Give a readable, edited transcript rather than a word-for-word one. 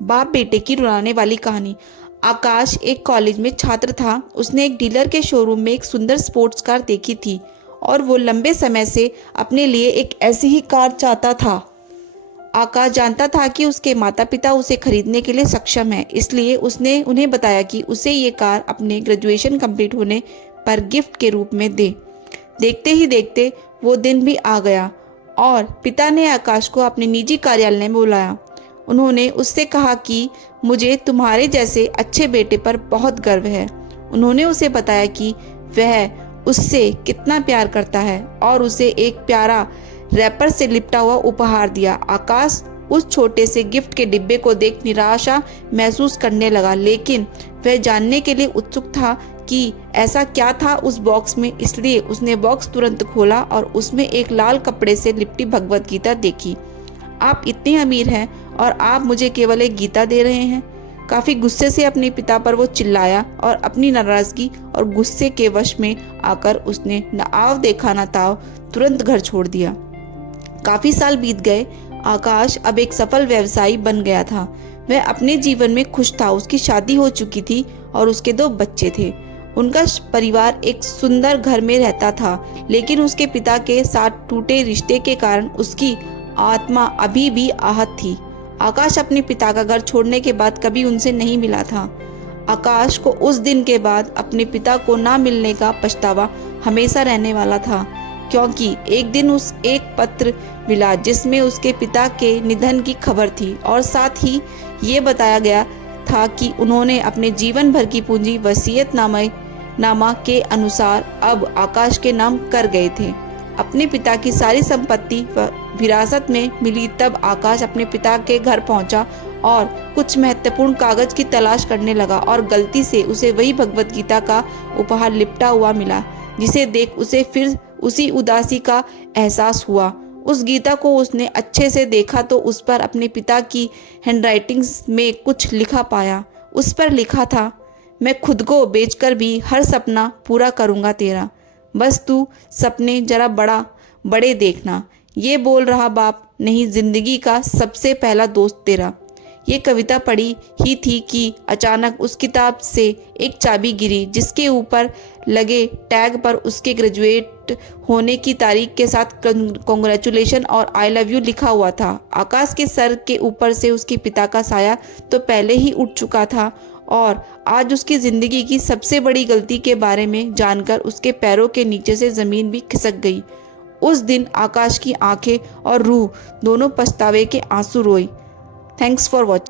बाप बेटे की रुलाने वाली कहानी। आकाश एक कॉलेज में छात्र था। उसने एक डीलर के शोरूम में एक सुंदर स्पोर्ट्स कार देखी थी और वो लंबे समय से अपने लिए एक ऐसी ही कार चाहता था। आकाश जानता था कि उसके माता पिता उसे खरीदने के लिए सक्षम हैं, इसलिए उसने उन्हें बताया कि उसे ये कार अपने ग्रेजुएशन कंप्लीट होने पर गिफ्ट के रूप में दे। देखते ही देखते वो दिन भी आ गया और पिता ने आकाश को अपने निजी कार्यालय में बुलाया। उन्होंने उससे कहा कि मुझे तुम्हारे जैसे अच्छे बेटे पर बहुत गर्व है। उन्होंने उसे बताया कि वह उससे कितना प्यार करता है और उसे एक प्यारा रैपर से लिपटा हुआ उपहार दिया। आकाश उस छोटे से गिफ्ट के डिब्बे को देख निराशा महसूस करने लगा, लेकिन वह जानने के लिए उत्सुक था कि ऐसा क्या था उस बॉक्स में। इसलिए उसने बॉक्स तुरंत खोला और उसमें एक लाल कपड़े से लिपटी भगवत गीता देखी। आप इतने अमीर हैं और आप मुझे केवल एक गीता दे रहे हैं। काफी गुस्से से अपने पिता पर वो चिल्लाया और अपनी नाराजगी और गुस्से के वश में आकर उसने न आव देखा न ताव तुरंत घर छोड़ दिया। काफी साल बीत गए। आकाश अब एक सफल व्यवसायी बन गया था। वह अपने जीवन में खुश था। उसकी शादी हो चुकी थी और उसके 2 बच्चे थे। उनका परिवार एक सुंदर घर में रहता था, लेकिन उसके पिता के साथ टूटे रिश्ते के कारण उसकी आत्मा अभी भी आहत थी। आकाश अपने पिता का घर छोड़ने के बाद कभी उनसे नहीं मिला था। आकाश को उस दिन के बाद अपने पिता को ना मिलने का पछतावा हमेशा रहने वाला था, क्योंकि एक दिन उस एक पत्र मिला जिसमें उसके पिता के निधन की खबर थी और साथ ही ये बताया गया था कि उन्होंने अपने जीवन भर की पूंजी वसीयतनामा के अनुसार अब आकाश के नाम कर गए थे। अपने पिता की सारी संपत्ति विरासत में मिली तब आकाश अपने पिता के घर पहुंचा और कुछ महत्वपूर्ण कागज की तलाश करने लगा और गलती से उसे वही भगवत गीता का उपहार लिपटा हुआ मिला, जिसे देख उसे फिर उसी उदासी का एहसास हुआ। उस गीता को उसने अच्छे से देखा तो उस पर अपने पिता की हैंडराइटिंग में कुछ लिखा पाया। उस पर लिखा था, मैं खुद को बेचकर भी हर सपना पूरा करूँगा तेरा, बस तू सपने जरा बड़े देखना। ये बोल रहा बाप नहीं, जिंदगी का सबसे पहला दोस्त तेरा। ये कविता पढ़ी ही थी कि अचानक उस किताब से एक चाबी गिरी, जिसके ऊपर लगे टैग पर उसके ग्रेजुएट होने की तारीख के साथ कॉन्ग्रेचुलेशन और आई लव यू लिखा हुआ था। आकाश के सर के ऊपर से उसके पिता का साया तो पहले ही उठ चुका था और आज उसकी जिंदगी की सबसे बड़ी गलती के बारे में जानकर उसके पैरों के नीचे से जमीन भी खिसक गई। उस दिन आकाश की आंखें और रूह दोनों पछतावे के आंसू रोई। Thanks for watching.